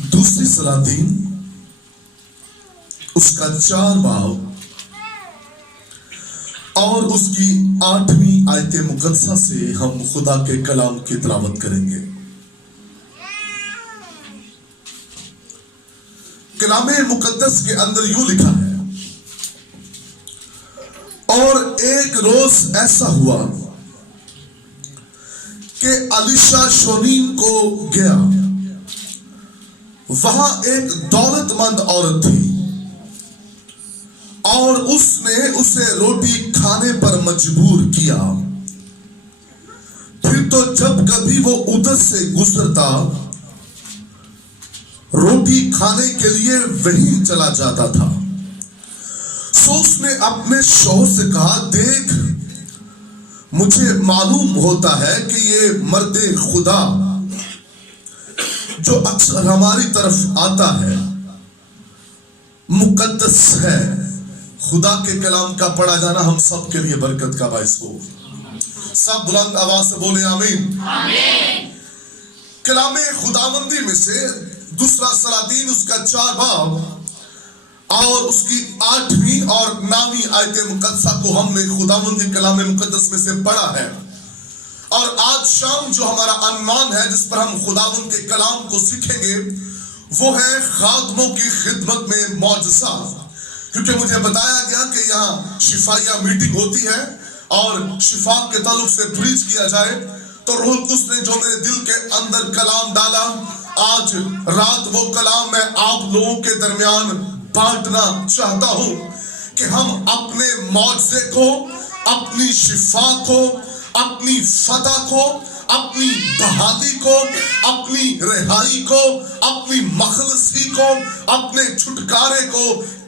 दूसरी सलातीन उसका 4 बाब और उसकी 8वीं आयत मुकद्दसा से हम खुदा के कलाम की तिलावत करेंगे। कलाम मुकद्दस के अंदर यूं लिखा है, और एक रोज ऐसा हुआ कि अलीशा शोनीम को गया। वहां एक दौलतमंद औरत थी और उसने उसे रोटी खाने पर मजबूर किया। फिर तो जब कभी वो उधर से गुजरता रोटी खाने के लिए वहीं चला जाता था। सो उसने अपने शौहर से कहा, देख, मुझे मालूम होता है कि ये मर्दे खुदा जो अक्सर हमारी तरफ आता है मुकद्दस है। खुदा के कलाम का पढ़ा जाना हम सब के लिए बरकत का बाइस हो। सब बुलंद आवाज से बोले आमीन। कलाम खुदावंदी में से दूसरा सलातीन उसका 4 बाब और उसकी 8वीं और 9वीं आयत मुकद्दसा को हमने खुदावंदी कलाम मुकद्दस में से पढ़ा है। और आज शाम जो हमारा अनुमान है जिस पर हम खुदावंद के कलाम को सीखेंगे वो है खादमों की खिदमत में मौजज़ा। क्योंकि मुझे बताया गया कि यहाँ शिफाइया मीटिंग होती है और शिफा के ताल्लुक से प्रीच किया जाए, तो रूह कुद्स ने जो मेरे दिल के अंदर कलाम डाला, आज रात वो कलाम मैं आप लोगों के दरमियान बांटना चाहता हूं कि हम अपने मौजज़े को, अपनी शिफा को, अपनी फतह को, अपनी बहाली को, अपनी रिहाई को, अपनी मखलसी को, अपने छुटकारे को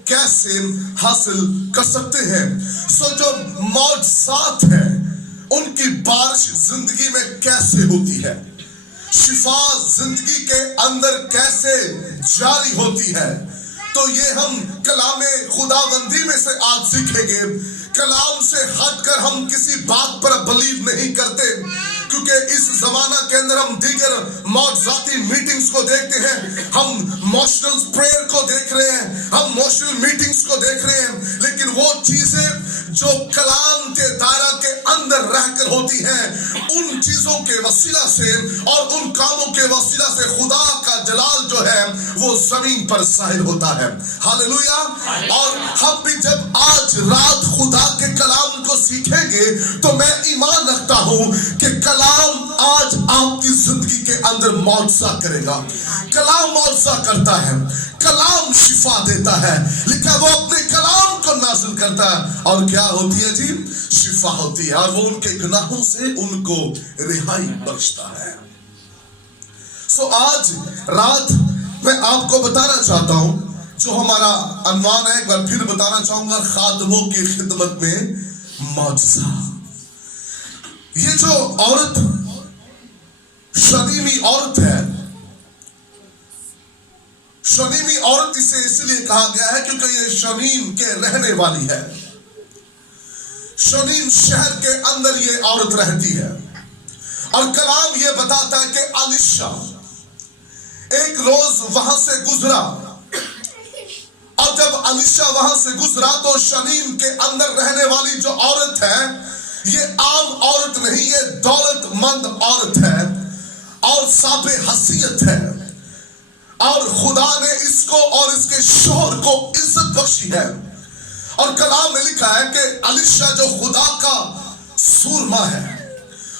कैसे हासिल कर सकते हैं। सो जो मौजज़ात हैं उनकी बारिश जिंदगी में कैसे होती है, शिफा जिंदगी के अंदर कैसे जारी होती है, तो ये हम कलाम खुदावंदी में से आज सीखेंगे। कलाम से हटकर हम किसी बात पर बिलीव नहीं करते, क्योंकि इस जमाना के अंदर हम दीगर मौजज़ाती मीटिंग्स को देखते हैं, हम मोशनल प्रेयर को देख रहे हैं, हम मोशनल मीटिंग्स को देख रहे हैं, लेकिन वो चीजें जो कलाम के दायरा के अंदर रहकर होती हैं, उन चीजों के वसीला से और उन कामों के वसीला से खुदा का जलाल जो है वो जमीन पर ज़ाहिर होता है। हालेलुया। और हम भी जब आज रात खुदा के कलाम को सीखेंगे तो मैं ईमान रखता हूं कि कलाम आज आपकी जिंदगी के अंदर मौजज़ा करेगा। कलाम मौजज़ा करता है, कलाम शिफा देता है, लिखा वो अपने कलाम को नाज़िल करता है और क्या होती है जी, शिफा होती है, और वो उनके गुनाहों से उनको रिहाई बख्शता है। सो आज रात मैं आपको बताना चाहता हूं, जो हमारा अनुमान है, एक बार फिर बताना चाहूंगा, खादमों की खिदमत में मौजज़ा। ये जो औरत शनीमी औरत है, शनीमी औरत इसे इसलिए कहा गया है क्योंकि ये शनीम के रहने वाली है। शनीम शहर के अंदर ये औरत रहती है और कलाम ये बताता है कि अलीशा एक रोज वहां से गुजरा, और जब अलीशा वहां से गुजरा तो शनीम के अंदर रहने वाली जो औरत है ये आम औरत नहीं, ये दौलतमंद औरत है और साबे हसीयत है, और खुदा ने इसको और इसके शोहर को इज्जत बख्शी है। और कलाम में लिखा है कि अलीशा जो खुदा का सूरमा है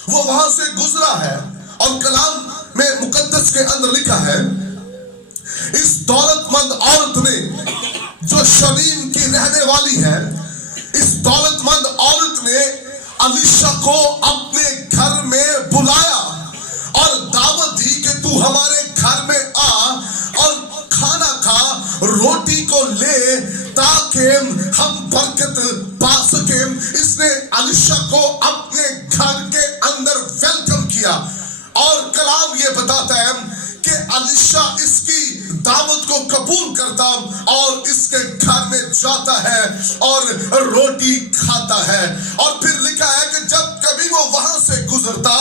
वो वहां से गुजरा है, और कलाम में मुकद्दस के अंदर लिखा है, इस दौलतमंद औरत ने जो शनीम की रहने वाली है, इस दौलतमंद औरत ने अलीशा को अपने घर में बुलाया और दावत दी कि तू हमारे घर में आ और खाना खा, रोटी को ले, ताकि हम बरकत पा सके। इसने अलीशा को अपने घर के अंदर वेलकम किया, और कलाम ये बताता है कि अलीशा इसकी دعوت کو قبول کرتا اور اس کے گھر میں جاتا ہے اور روٹی کھاتا ہے. اور پھر لکھا ہے کہ جب کبھی وہ وہاں سے گزرتا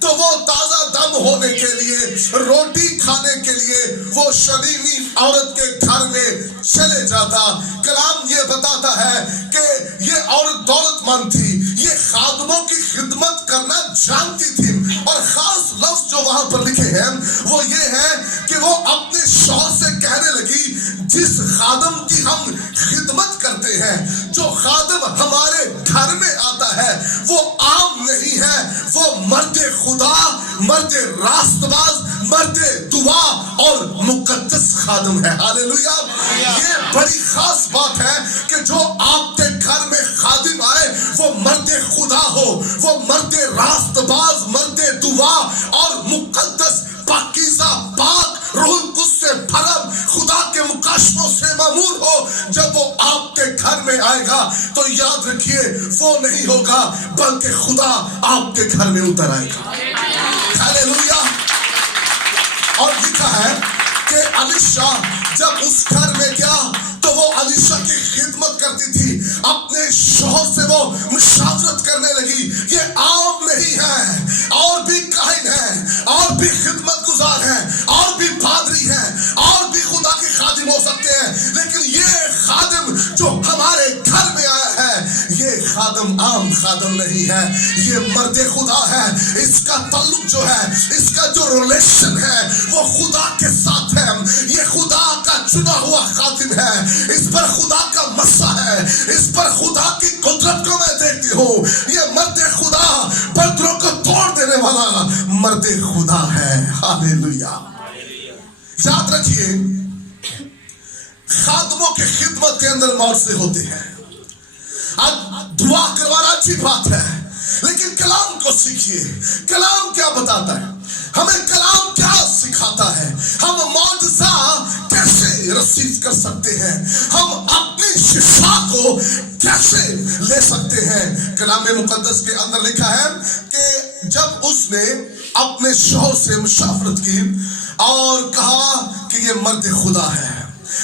تو وہ تازہ دم ہونے کے لیے روٹی کھانے کے لیے وہ شلیمی عورت کے گھر میں چلے جاتا. کلام یہ بتاتا ہے کہ یہ عورت دولت مند تھی, یہ خادموں کی خدمت کرنا جانتی تھی. اور خاص لفظ جو وہاں پر لکھے ہیں وہ یہ ہے کہ وہ اپنے شوہر سے کہنے لگی, جس خادم کی ہم خدمت کرتے ہیں, جو خادم ہمارے گھر میں آتا ہے, وہ عام نہیں ہے, وہ مرد خدا, مرد راست باز, مرد دعا اور مقدس خادم ہے. ہاللیلویا. یہ بڑی خاص بات ہے کہ جو آپ کے گھر میں خادم آئے وہ مرد خدا ہو, وہ مرد راست باز, مرد دعا اور مقدس, پاکیزہ, پاک, روح القدس سے بھرا, خدا کے مکاشفوں سے معمور ہو. جب وہ آپ کے گھر میں آئے گا تو یاد رکھیے وہ نہیں ہوگا بلکہ خدا آپ کے گھر میں اتر آئے گا. ہاللیلویا. اور لکھا ہے کہ الیشا جب اس گھر میں گیا تو وہ الیشا کی خدمت کرتی تھی, اپنے شوہر سے وہ مشاورت کرنے لگی. یہ عام نہیں ہے, اور بھی کاہن ہیں, اور بھی خدمت گزار ہیں, اور بھی پادری ہیں, اور بھی خدا کے خادم ہو سکتے ہیں, لیکن یہ خادم جو ہمارے گھر میں آیا ہے یہ خادم عام خادم نہیں ہے, یہ مرد خدا ہے. اس کا تعلق جو ہے, اس کا جو ریلیشن ہے وہ خدا کے ساتھ ہے. یہ خدا کا چنا ہوا خادم ہے, اس پر خدا کا مسا ہے, اس پر خدا کی قدرت کو میں دیکھتی ہوں. یہ مرد خدا پتھروں کو توڑ دینے والا مرد خدا ہے. ہاللیلویا. یاد رکھیے خادموں کی خدمت کے اندر معاوضے ہوتے ہیں. اب دعا کروانا اچھی بات ہے, لیکن کلام کو سیکھیے. کلام کیا بتاتا ہے, ہمیں کلام کیا سکھاتا ہے, ہم معجزہ کیسے رسید کر سکتے ہیں, ہم اپنی شفا کو کیسے لے سکتے ہیں. کلام مقدس کے اندر لکھا ہے کہ جب اس نے اپنے شوہر سے مشاورت کی اور کہا کہ یہ مرد خدا ہے,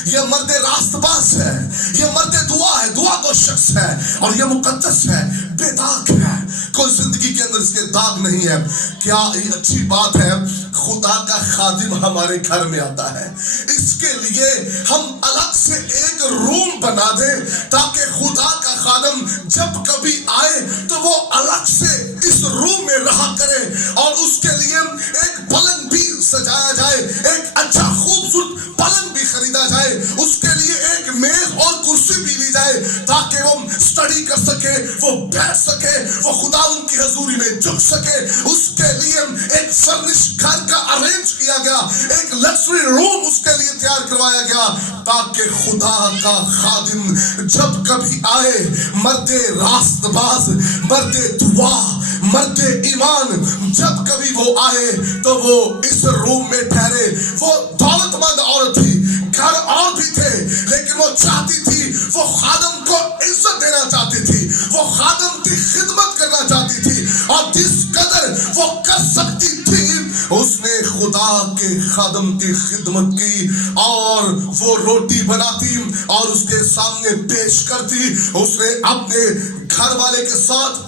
یہ مرد راست باز ہے, یہ مرد دعا ہے, دعا کو شخص ہے, اور یہ مقدس ہے, بے داغ ہے, کوئی زندگی کے اندر اس کے داغ نہیں ہے. کیا یہ اچھی بات ہے, خدا کا خادم ہمارے گھر میں آتا ہے, اس کے لیے ہم الگ سے ایک روم بنا دیں تاکہ خدا کا خادم جب کبھی آئے تو وہ الگ سے اس روم میں رہا کرے, اور اس کے لیے ایک پلنگ بھی سجایا جائے, ایک اچھا خوبصورت پلنگ بھی خریدا جائے, اس کے لیے ایک میز اور کرسی بھی لی جائے تاکہ وہ اسٹڈی کر سکے, وہ بیٹھ سکے, وہ خدا ان کی حضوری میں جھک سکے. اس کے لیے ایک فرنش گھر کا ارینج کیا گیا, ایک لکسری روم اس کے لیے تیار کروایا گیا تاکہ خدا کا خادم جب کبھی آئے, مرد راست باز, مرد دعا, مرد ایمان, جب کبھی وہ آئے تو وہ اس روم میں ٹھہرے. وہ دولت مند عورت تھی, گھر اور بھی تھے, لیکن وہ چاہتی تھی, وہ خادم کو عزت دینا چاہتی تھی, وہ خادم کی خدمت کرنا چاہتی تھی, اور جس قدر وہ کر سکتی تھی اس نے خدا کے خادم کی خدمت کی, اور وہ روٹی بناتی اور اس کے سامنے پیش کرتی. اس نے اپنے گھر والے کے ساتھ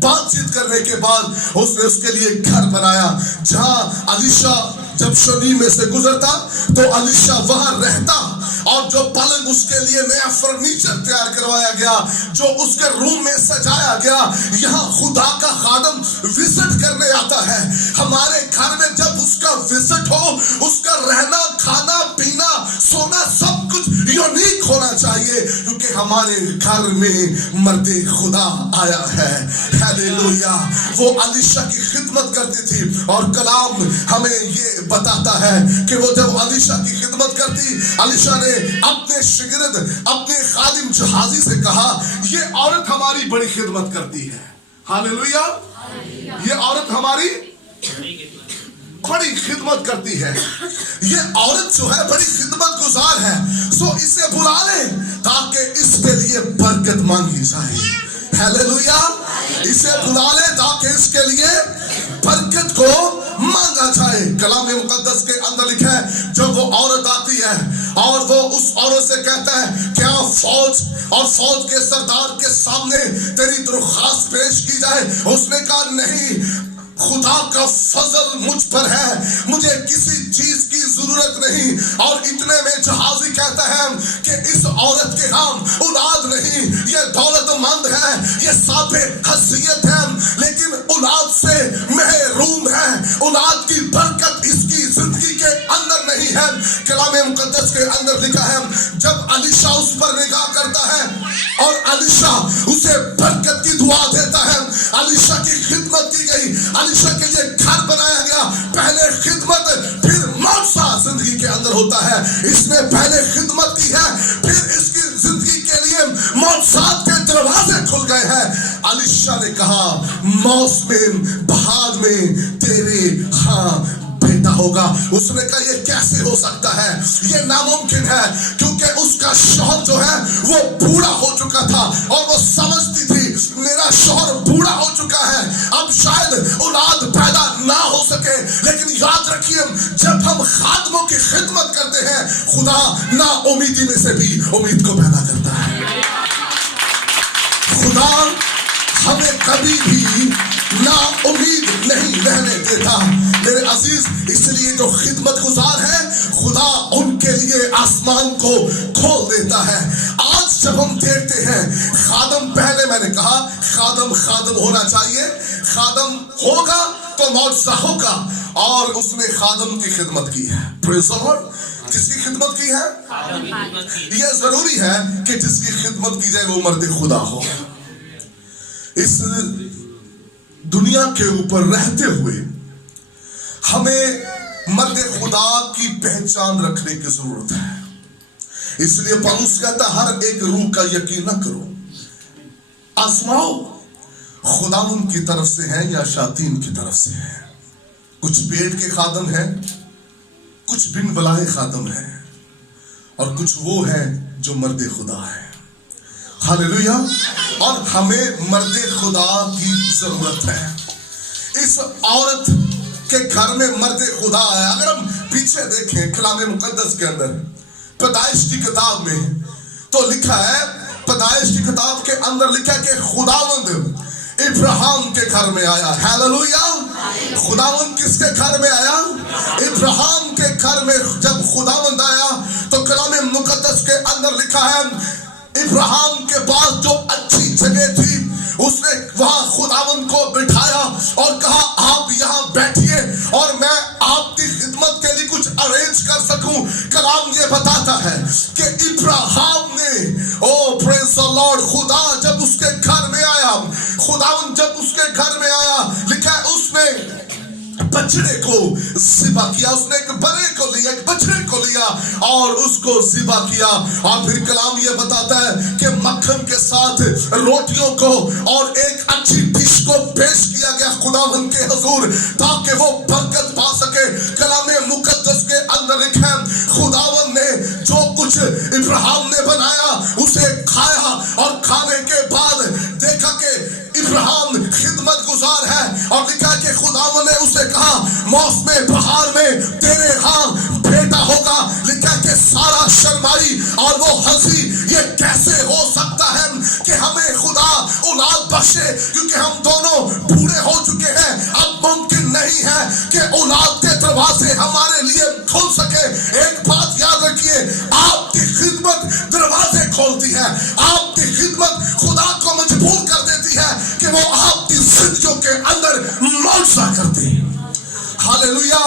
بات چیت کرنے کے بعد اس نے اس کے لیے گھر بنایا جہاں الیشا جب شونیم میں سے گزرتا تو الیشا وہاں رہتا, اور جو پلنگ اس کے لیے نیا فرنیچر تیار کروایا گیا, جو اس کے روم میں سجایا گیا, یہاں خدا کا خادم وزٹ کرنے آتا ہے. ہمارے گھر میں جب اس کا وزٹ ہو, اس کا رہنا, کھانا, پینا, سونا سب کچھ یونیک ہونا چاہیے, کیونکہ ہمارے گھر میں مرد خدا آیا ہے. ہاللیلویا. وہ الیشا کی خدمت کرتی تھی, اور کلام ہمیں یہ بتاتا ہے کہ وہ جب الیشا کی خدمت کرتی, الیشا نے اپنے شاگرد, اپنے خادم جہازی سے کہا, یہ عورت ہماری بڑی خدمت کرتی ہے. ہاللیلویا. یہ عورت ہماری بڑی خدمت کرتی ہے, یہ عورت جو ہے بڑی خدمت گزار ہے, سو اسے بلا لے تاکہ اس کے لیے برکت مانگی جائے. ہاللیلویا. اسے بلا لے تاکہ اس کے لیے बरकत को मांगा जाए। कलाम मुकद्दस के अंदर लिखा है जब वो औरत आती है और वो उस औरत से कहता है क्या फौज और फौज के सरदार के सामने तेरी दरख्वास्त पेश की जाए, उसने कहा नहीं, खुदा का फजल मुझ पर है, मुझे किसी चीज की जरूरत नहीं। और इतने में जहाजी कहता है कि इस औरत के हम औलाद नहीं, ये दौलतमंद है, ये साबे हसीयत है, लेकिन औलाद से महरूम है, औलाद की बरकत इसकी जिंदगी के अंदर नहीं है। कलाम मुकद्दस के अंदर लिखा है जब अलीशा उस पर निगाह करता है और अलीशा उसे बरकत की दुआ देता है, अलीशा की खिदमत की गई, अलीशा के लिए घर बनाया गया। पहले खिदमत फिर मौसा जिंदगी के अंदर होता है। इसने पहले खिदमत की है, फिर इसकी जिंदगी के लिए मौसात के दरवाजे खुल गए हैं। अलीशा ने कहा मौसम बहार में तेरे हाँ बेटा होगा। उसने कहा ये कैसे हो सकता है, ये नामुमकिन है, क्योंकि उसका शौहर जो है वो बूढ़ा हो चुका था और वो समझती थी मेरा शौहर बूढ़ा हो चुका है, अब शायद औलाद पैदा ना हो सके। लेकिन याद रखिए जब हम खादमों की खिदमत करते हैं, खुदा ना उम्मीदी में से भी उम्मीद को पैदा करता है। खुदा हमें कभी भी ना उम्मीद नहीं रहने देता मेरे अजीज। इसलिए जो खिदमत गुजार है खुदा उनके लिए आसमान को खोल देता है। आज जब हम देखते हैं खादम, पहले मैंने कहा खादम खादम होना चाहिए, खादम होगा तो मौजज़ा होगा, और उसने खादम की खिदमत की है। Praise the Lord. किसकी खिदमत की है? यह जरूरी है कि जिसकी खिदमत की जाए वो मर्द खुदा हो। इस दुनिया के ऊपर रहते हुए हमें मर्द खुदा की पहचान रखने की जरूरत है। इसलिए पौलुस कहता हर एक रूह का यकीन न करो, आजमाओ खुदावन की तरफ से है या शातीन की तरफ से है। कुछ पेट के खादम है, कुछ बिन बलाए खादम है, और कुछ वो है जो मर्द खुदा है। हालेलुया। और हमें मर्द खुदा की जरूरत है। इस औरत के घर में मर्द खुदा है। अगर हम पीछे देखें कलाम मुकद्दस के अंदर पैदाइश की किताब में तो लिखा है, पैदाइश की किताब के अंदर लिखा है कि खुदावंद इब्राहिम के घर में आया। हालेलुया। खुदावंद किसके घर में आया? इब्राहिम के घर में जब खुदावंद आया तो कलाम मुकद्दस के अंदर लिखा है इब्राहिम के पास जो अच्छी जगह थी उसने वहां खुदावंद को बिठाया और कहा आप यहां बैठिए और मैं आपकी खिदमत के लिए कुछ अरेंज कर सकूं। कलाम ये बताता है कि इब्राहिम ने ओ प्रेज़ द लॉर्ड, खुदा जब उसके घर में आया, खुदावंद जब उसके घर में आया, लिखा है उसने बछड़े को ज़िबा किया, उसने एक बड़े को लिया, एक बछड़े को लिया और उसको ज़िबा किया। और फिर कलाम ये बताता है कि मक्खन के साथ रोटियों को और एक अच्छी डिश को पेश किया गया खुदावंद के हुजूर ताकि वो बरकत पा सके। कलाम मुकद्दस के अंदर लिखा है खुदावंद ने जो कुछ इब्राहिम ने बनाया उसे खाया और खाने के बाद देखा कि इब्राहिम खिदमत गुजार है और लिखा कि खुदावंद ने उसे कहा मौसम बहार में तेरे यहाँ बेटा होगा। लिखा कि सारा शर्माई और वो हंसी, ये कैसे हो सकता है कि हमें खुदा औलाद बख्शे, क्योंकि हम दोनों बूढ़े हो चुके हैं, अब मुमकिन नहीं है कि औलाद के दरवाजे हमारे लिए खुल सके। एक बात याद रखिए, आपकी खिदमत दरवाजे खोलती है, आपकी खिदमत खुदा को मजबूर कर देती है कि वो आपकी जिंदगियों के अंदर मौजज़ा करते हैं। हालेलुया।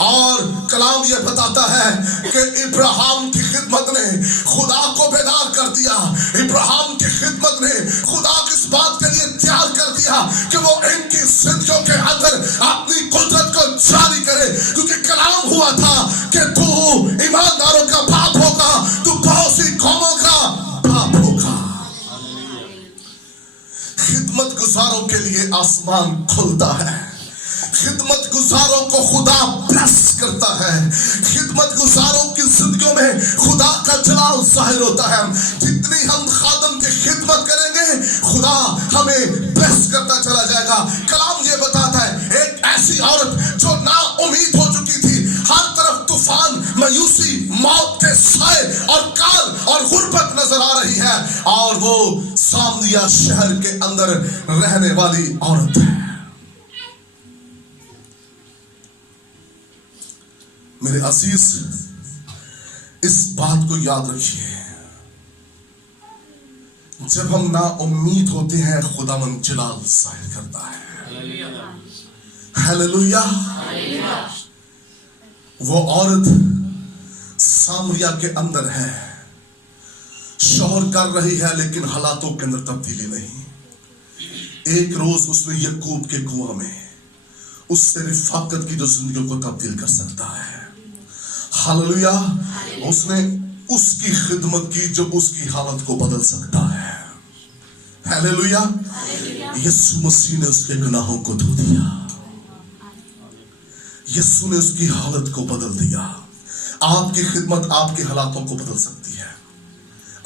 और कलाम ये बताता है कि इब्राहिम की खिदमत ने खुदा को बेदार कर दिया, इब्राहिम की खिदमत ने खुदा को इस बात के लिए तैयार कर दिया कि वो इनकी जिंदगियों के अंदर अपनी कुदरत को जारी करे। क्योंकि कलाम हुआ था कि तू ईमानदारों का बाप होगा, तू बहुत सी कौमों का बाप होगा। खिदमत गुजारों के लिए आसमान खुलता है, खिदमत गुजारों को खुदा ब्लेस करता है, खिदमत गुजारों की जिंदगियों में खुदा का जलाल जाहिर होता है। जितनी हम खादम की खिदमत करेंगे खुदा हमें ब्लेस करता चला जाएगा। कलाम ये बताता है एक ऐसी औरत जो ना उम्मीद हो चुकी थी, हर तरफ तूफान, मायूसी, मौत के साए और काल और गुर्बत नजर आ रही है, और वो सामरिया शहर के अंदर रहने वाली औरत है। मेरे अजीज, इस बात को याद रखिए, जब हम ना उम्मीद होते हैं खुदावंद जलाल जाहिर करता है। हालेलुया। वो औरत सामरिया के अंदर है, शौहर कर रही है लेकिन हालातों के अंदर तब्दीली नहीं। एक रोज उसने यकूब के कुआं में उससे रिफाकत की जो जिंदगी को तब्दील कर सकता है। हालेलुया। उसने उसकी खिदमत की जो उसकी हालत को बदल सकता है। हालेलुया। यीशु मसीह ने उसके गुनाहों को धो दिया, यीशु ने उसकी हालत को बदल दिया। आपकी खिदमत आपके हालातों को बदल सकती है,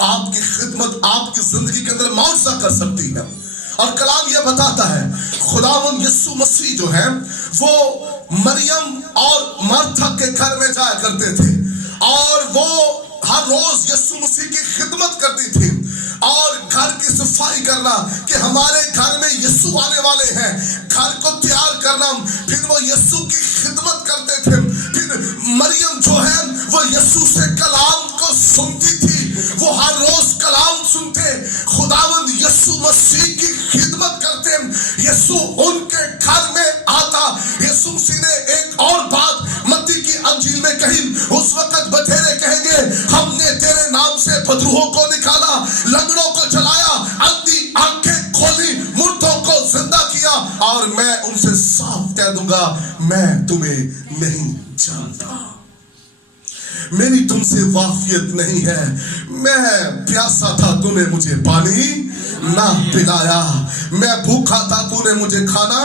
आपकी खिदमत आपकी जिंदगी के अंदर मौजज़ा कर सकती है। और कलाम यह बताता है, खुदावंद यीशु मसीह जो है वो मरियम और मार्था के घर में जाया करते थे, और वो हर रोज यीशु मसीह की खिदमत करती थी, और घर की सफाई करना कि हमारे घर में यीशु आने वाले हैं, घर को तैयार करना, फिर वो यीशु की खिदमत करते थे। फिर मरियम जो है वो यीशु से कलाम को सुनती थी, वो हर रोज कलाम सुनते, खुदावंद यीशु मसीह की खिदमत करते, यीशु उनके घर में आता। यीशु मसीह ने एक और बात मत्ती की अंजील में कही, उस वक्त बथेरे कहेंगे, हमने तेरे नाम से बदरूहों को निकाला, लंगड़ों को चलाया, अंधी आंखें खोली, मुर्दों को जिंदा किया, और मैं उनसे साफ कह दूंगा, मैं तुम्हें नहीं जानता, मेरी तुमसे वाफियत नहीं है। मैं प्यासा था, तूने मुझे पानी ना पिलाया, मैं भूखा था, तूने मुझे खाना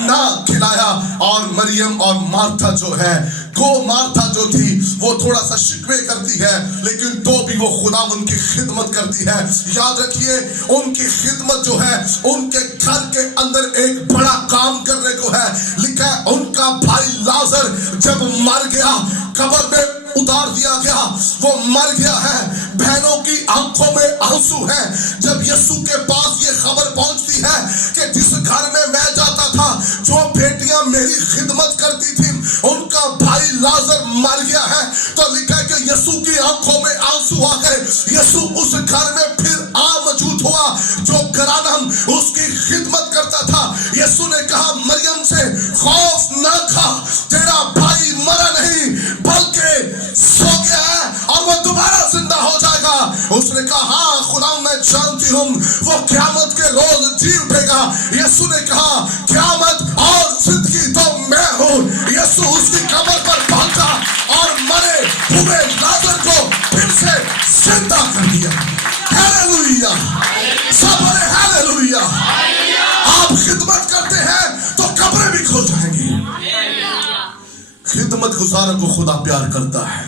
ना खिलाया। और मरियम और मार्था जो है, गो मार्था जो थी वो थोड़ा सा शिकवे करती है, लेकिन तो भी वो खुदावंद की खिदमत करती है। याद रखिए, उनकी खिदमत जो है उनके घर के अंदर एक बड़ा काम करने को है। लिखा है, उनका भाई लाजर जब मर गया, कब्र में उतार दिया गया, वो मर गया है, बहनों की आंखों में आंसू है। जब यीशु के पास ये खबर पहुंचती है कि जिस घर में मैं जाता था, जो बेटियां मेरी खिदमत करती थी, उनका भाई लाजर मर गया है, तो लिखा है कि यीशु की आंखों में आंसू आ गए। यीशु उस घर में फिर आ मौजूद हुआ जो घराना उसकी खिदमत करता था। यीशु ने कहा मरियम से, खौफ न खा, तेरा भाई मरा नहीं बल्कि सो गया है, और वो दोबारा जिंदा हो जाएगा। उसने कहा, हाँ खुदा मैं जानती हूँ वो क़यामत के रोज जी उठेगा। यीशु ने कहा, क़यामत और जिंदगी तो मैं हूँ। यीशु उसकी कब्र पर पहुंचा और मरे हुए लाजर को फिर से जिंदा कर दिया। हालेलुया, सब बोले हालेलुया। आप खिदमत करते हैं तो कब्रें भी खुल जाएंगी। खिदमत गुजारों को खुदा प्यार करता है,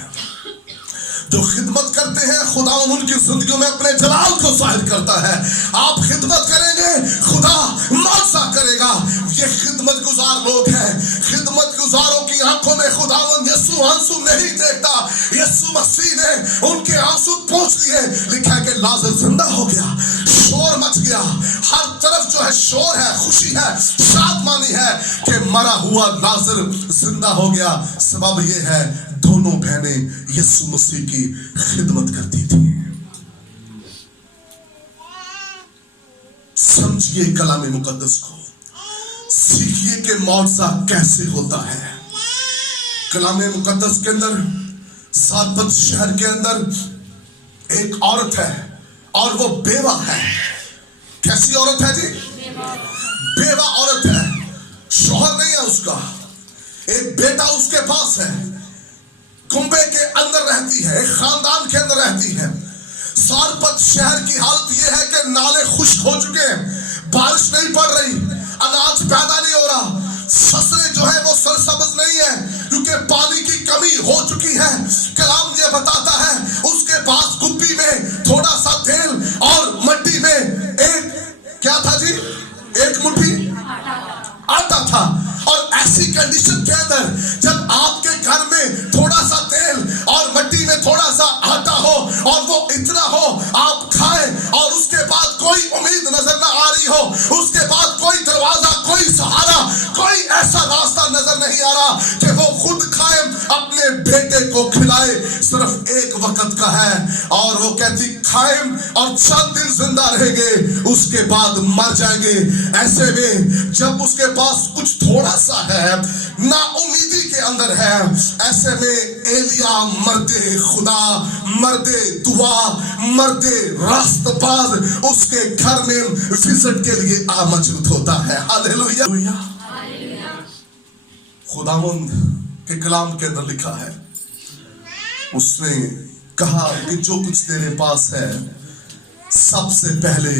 जो खिदमत करते हैं खुदा उनकी जिंदगी में अपने जलाल को जाहिर करता है। आप खिदमत करेंगे, खुदा मौजज़ा करेगा। ये खिदमत गुजार लोग हैं, खिदमत गुजारों की आंखों में खुदावंद यीशु आंसू नहीं देखता। यीशु मसीह ने उनके आंसू पोंछ लिए। लिखा है कि लाजर जिंदा हो गया, शोर मच गया, हर तरफ जो है शोर है, खुशी है, शादमानी है कि मरा हुआ लाजर जिंदा हो गया। सबब ये है, दोनों बहनें यीशु मसीह की खिदमत करती थी। समझिए कलाम मुकद्दस को, सीखिए कि मौजज़ा कैसे होता है। कलाम मुकद्दस के अंदर सारपत शहर के अंदर एक औरत है और वो बेवा है। कैसी औरत है जी? बेवा औरत है, शौहर नहीं है उसका, एक बेटा उसके पास है, कुंबे के अंदर रहती है, एक खानदान के अंदर रहती है। सारपत शहर की हालत यह है कि नाले खुश्क हो चुके हैं, बारिश नहीं पड़ रही, अनाज पैदा नहीं हो रहा, फसलें जो है वो सरसब्ज नहीं है क्योंकि पानी की कमी हो चुकी है। कलाम ये बताता है उसके पास कुप्पी में थोड़ा सा तेल और मट्टी में एक क्या था जी? एक मुट्ठी आटा था। घर में थोड़ा सा तेल और मट्टी में थोड़ा सा आटा हो और वो इतना हो, आप खाएं और उसके बाद कोई उम्मीद नजर ना आ रही हो, उसके बाद कोई दरवाजा, कोई सहारा, कोई ऐसा रास्ता नजर नहीं आ रहा कि वो खुद खाए, अपने बेटे को खिलाए, सिर्फ एक वक्त का है और वो कहती खाएं और चंद दिन जिंदा रहेंगे, उसके बाद मर जाएंगे। ऐसे में जब उसके पास कुछ थोड़ा सा है, ना उम्मीदी के अंदर है, ऐसे में एलिया मर्दे खुदा, मर्दे दुआ, मर्दे रास्तबाज उसके घर में विजिट के लिए आमंत्रित होता है। हालेलुया। खुदावंद के कलाम के अंदर लिखा है, उसने कहा कि जो कुछ तेरे पास है सबसे पहले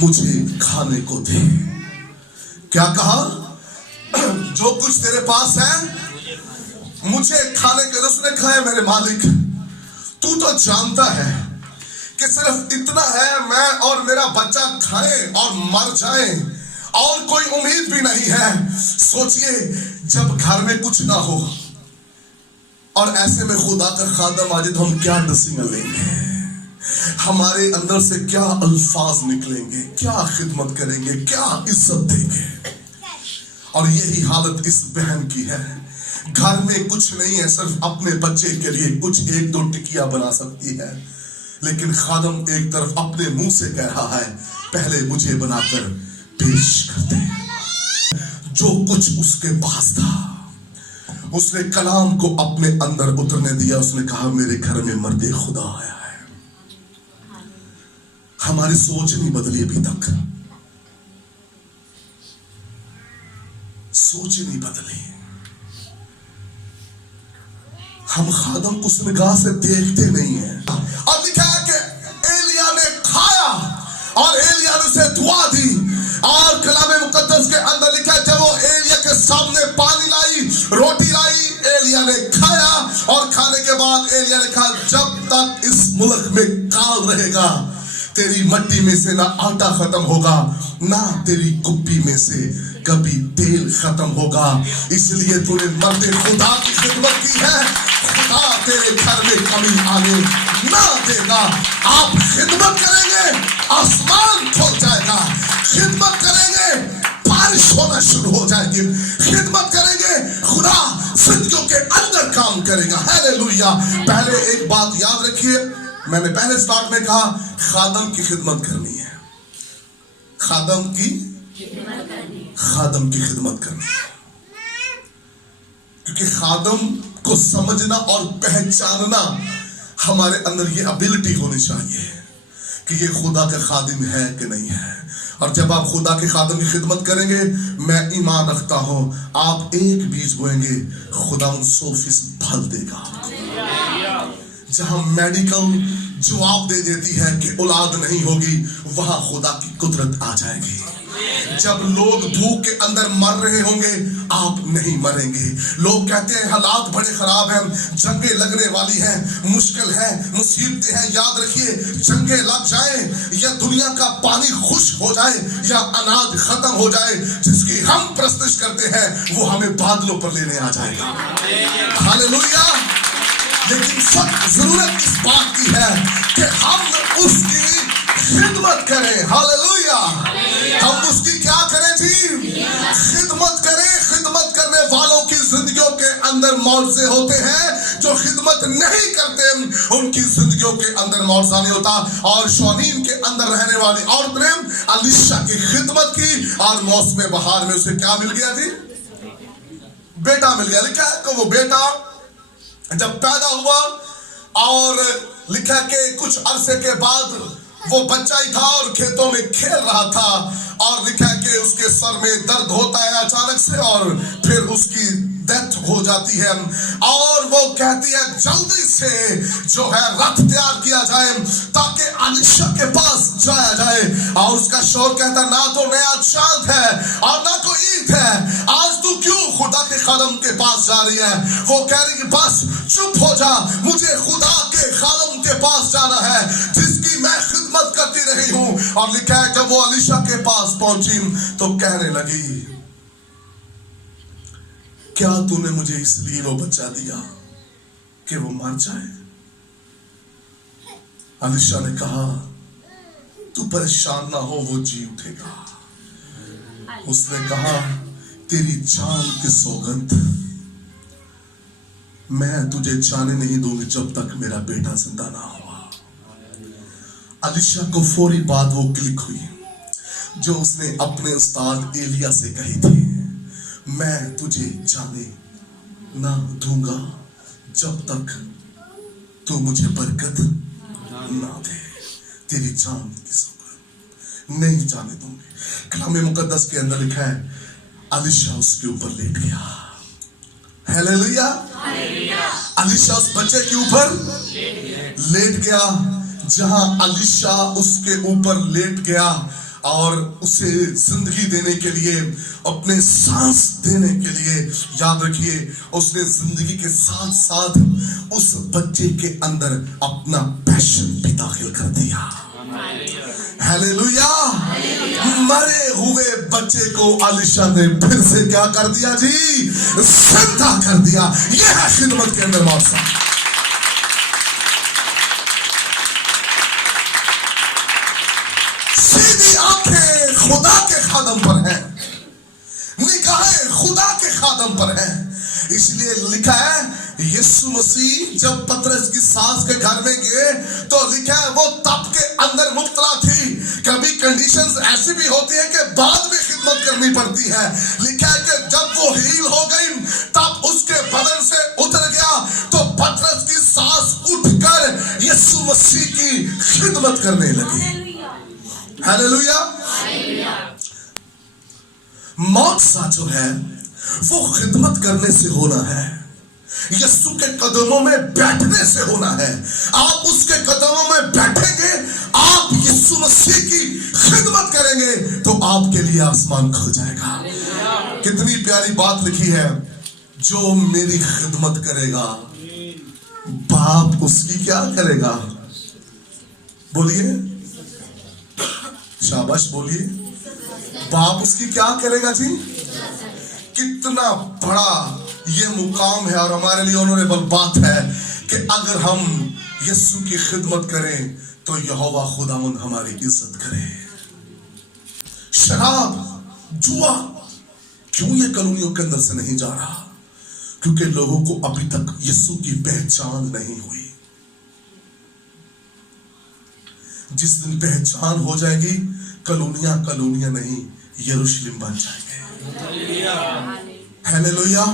मुझे खाने को दे। क्या कहा? जो कुछ तेरे पास है मुझे खाने के। उसने कहा है मेरे मालिक, तू तो जानता है कि सिर्फ इतना है, मैं और मेरा बच्चा खाएं और मर जाएं और कोई उम्मीद भी नहीं है। सोचिए जब घर में कुछ ना हो और ऐसे में खुदा का खादम आ जाए तो हम क्या डिसीजन लेंगे, हमारे अंदर से क्या अल्फाज निकलेंगे, क्या खिदमत करेंगे, क्या इज्जत देंगे। और यही हालत इस बहन की है। घर में कुछ नहीं है, सिर्फ अपने बच्चे के लिए कुछ एक दो टिकिया बना सकती है, लेकिन खादम एक तरफ अपने मुंह से कह रहा है पहले मुझे बनाकर पेश कर दे। जो कुछ उसके पास था उसने कलाम को अपने अंदर उतरने दिया। उसने कहा मेरे घर में मर्दे खुदा आया है। हमारी सोच नहीं बदली अभी तक, सोच नहीं बदली। हम खादम को उस निगाह से देखते नहीं है। अब लिखा है कि एलिया ने खाया और एलिया ने उसे दुआ दी और कलाम मुकद्दस के अंदर लिखा है जब वो एलिया के सामने पानी लाई, रोटी लाई, एलिया ने खाया और खाने के बाद एलिया ने कहा जब तक इस मुल्क में काल रहेगा तेरी मट्टी में से ना आटा खत्म होगा, ना तेरी कुप्पी में से कभी तेल खत्म होगा। इसलिए तूने मर्दे खुदा की खिदमत की है, खुदा तेरे घर में कमी आने ना देगा। आप खिदमत करेंगे आसमान खुल जाएगा, खिदमत करेंगे बारिश होना शुरू हो जाएगी, खिदमत करेंगे खुदा जिंदगियों के अंदर काम करेगा। हालेलुया। पहले एक बात याद रखिए, मैंने पहले स्टार्ट में कहा खादम की खिदमत करनी है, खादम की खिदमत करनी है, क्योंकि खादम को समझना और पहचानना हमारे अंदर ये एबिलिटी होनी चाहिए कि ये खुदा का खादिम है कि नहीं है। और जब आप खुदा के खादिम की खिदमत करेंगे, मैं ईमान रखता हूं आप एक बीज बोएंगे, खुदा 100% फल देगा। जहां मेडिकल जवाब दे देती है कि औलाद नहीं होगी, वहां खुदा की कुदरत आ जाएगी। जब लोग भूख के अंदर मर रहे होंगे, आप नहीं मरेंगे। लोग कहते हैं हालात बड़े खराब हैं, जंगें लगने वाली हैं, मुश्किल है, मुसीबतें हैं। याद रखिए जंगें लग जाए या दुनिया का पानी खुश्क हो जाए या अनाज खत्म हो जाए, जिसकी हम प्रस्तुत करते हैं वो हमें बादलों पर लेने आ जाएगा। हालेलुया। लेकिन सब जरूरत इस बात की है कि हम उसकी खिदमत करें। हालेलुया। हम उसकी क्या करें जी? खिदमत करें। खिदमत करने वालों की जिंदगियों के अंदर मौजज़े होते हैं, जो खिदमत नहीं करते उनकी जिंदगियों के अंदर मौजज़ा नहीं होता। और शौनीम के अंदर रहने वाली औरत ने अलीशा की खिदमत की और मौसम बहार में उसे क्या मिल गया जी? बेटा मिल गया। लिखा है कि वो बेटा जब पैदा हुआ और लिखा कि कुछ अरसे के बाद वो बच्चा ही था और खेतों में खेल रहा था, और लिखा कि उसके सर में दर्द होता है अचानक से और फिर उसकी डेथ हो जाती है। और वो कहती है जल्दी से जो है रथ तैयार किया जाए ताकि अलीशा के पास जाया जाए। और उसका शौहर कहता ना तो नया चांद है और ना कोई ईद है, आज तू क्यों खुदा के खादम के पास जा रही है? वो कह रही कि बस चुप हो जा, मुझे खुदा के खादम के पास जाना है जिसकी मैं खिदमत करती रही हूं। और लिखा है जब वो अलीशा के पास पहुंची तो कहने लगी क्या तूने मुझे इसलिए वो बच्चा दिया कि वो मर जाए? अलीशा ने कहा, तू परेशान ना हो, वो जी उठेगा। उसने कहा, तेरी जान की सौगंध, मैं तुझे जाने नहीं दूंगी जब तक मेरा बेटा जिंदा ना हुआ। अलीशा को फौरी बात वो क्लिक हुई जो उसने अपने उस्ताद एलिया से कही थी, मैं तुझे जाने ना दूंगा जब तक तू मुझे बरकत ना दे। तेरी जान की सौगंध नहीं जाने दूंगी। कलाम मुकद्दस के अंदर लिखा है, अलीशा उसके ऊपर लेट गया। हालेलुया। अलीशा उस बच्चे के ऊपर लेट गया। जहां अलीशा उसके ऊपर लेट गया और उसे जिंदगी देने के लिए, अपने सांस देने के लिए, याद रखिए, उसने जिंदगी के साथ साथ उस बच्चे के अंदर अपना पैशन भी दाखिल कर दिया। हालेलुया। मरे हुए बच्चे को अलीशा ने फिर से क्या कर दिया जी? जिंदा कर दिया। यह है खिदमत के अंदर मौसम। सीधी आंखें खुदा के खादम पर हैं, निगाहें खुदा के खादम पर हैं। इसलिए लिखा है, यीशु मसीह जब पतरस की सास के घर में गए तो लिखा है वो तप के अंदर मुब्तला थी। कभी कंडीशंस ऐसी भी होती है कि बाद में खिदमत करनी पड़ती है। लिखा है कि जब वो हील हो गई तब उसके बदन से उतर गया तो पतरस की सास उठकर यीशु मसीह की खिदमत करने लगी। हालेलुया। मौका जो है वो खिदमत करने से होना है, यीशु के कदमों में बैठने से होना है। आप उसके कदमों में बैठेंगे, आप यीशु मसीह की खिदमत करेंगे तो आपके लिए आसमान खुल जाएगा। कितनी प्यारी बात लिखी है, जो मेरी खिदमत करेगा बाप उसकी क्या करेगा? बोलिए, शाबाश बोलिए, बाप उसकी क्या करेगा जी? कितना बड़ा ये मुकाम है और हमारे लिए ऑनरेबल बात है कि अगर हम यीशु की खिदमत करें तो यहोवा खुदावंद हमारी इज्जत करे। शराब, जुआ, क्यों ये कॉलोनियों के अंदर से नहीं जा रहा? क्योंकि लोगों को अभी तक यीशु की पहचान नहीं हुई। जिस दिन पहचान हो जाएगी, कॉलोनियां कॉलोनियां नहीं, यरूशलेम बन जाएंगे। हालेलुया।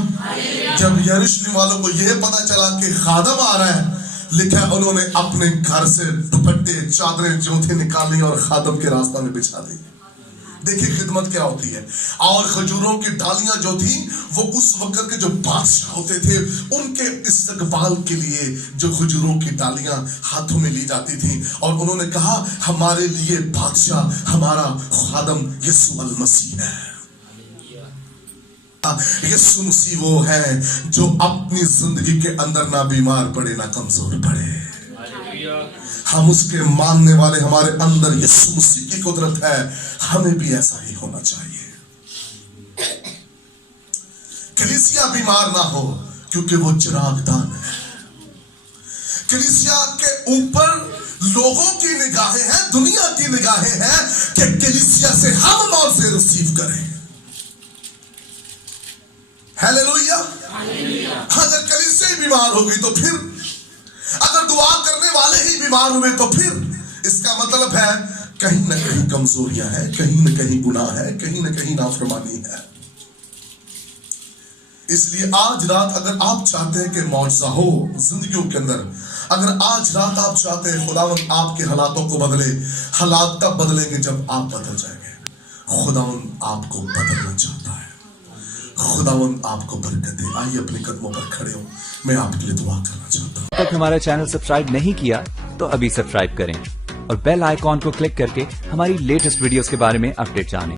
जब यरूशलेम वालों को यह पता चला कि खादम आ रहा है, लिखा है उन्होंने अपने घर से दुपट्टे, चादरें, जूते निकाली और खादम के रास्ता में बिछा दी। देखिए खिदमत क्या होती है। और खजूरों की डालियां जो थी वो उस वक्त के जो बादशाह होते थे उनके इस्तकबाल के लिए जो खजूरों की डालियां हाथों में ली जाती थी और उन्होंने कहा, हमारे लिए बादशाह, हमारा खादम यीशु अल मसीह है। यीशु मसीह वो है जो अपनी जिंदगी के अंदर ना बीमार पड़े ना कमजोर पड़े। हम उसके मानने वाले, हमारे अंदर यीशु मसीह की कुदरत है, हमें भी ऐसा ही होना चाहिए। कलीसिया बीमार ना हो क्योंकि वो चिरागदान है। कलीसिया के ऊपर लोगों की निगाहें हैं, दुनिया की निगाहें हैं कि कलीसिया से हम मौत से रिसीव करें। हालेलुया। अगर कलीसिया ही बीमार होगी तो फिर, अगर दुआ करने वाले ही बीमार हुए तो फिर इसका मतलब है कहीं ना कहीं कमजोरियां हैं, कहीं ना कहीं गुनाह है, कहीं ना कहीं नाफरमानी है। इसलिए आज रात अगर आप चाहते हैं कि मौजज़ा हो जिंदगियों के अंदर, अगर आज रात आप चाहते हैं खुदावंद आपके हालातों को बदले, हालात तब बदलेंगे जब आप बदल जाएंगे। खुदावंद आपको बदलना चाहता है, खुदावंद आपको बरकत दे। आइए अपने कदमों पर खड़े हो, मैं आपके लिए दुआ करना चाहता हूँ। तक हमारा चैनल सब्सक्राइब नहीं किया तो अभी सब्सक्राइब करें और बेल आइकॉन को क्लिक करके हमारी लेटेस्ट वीडियोस के बारे में अपडेट जानें।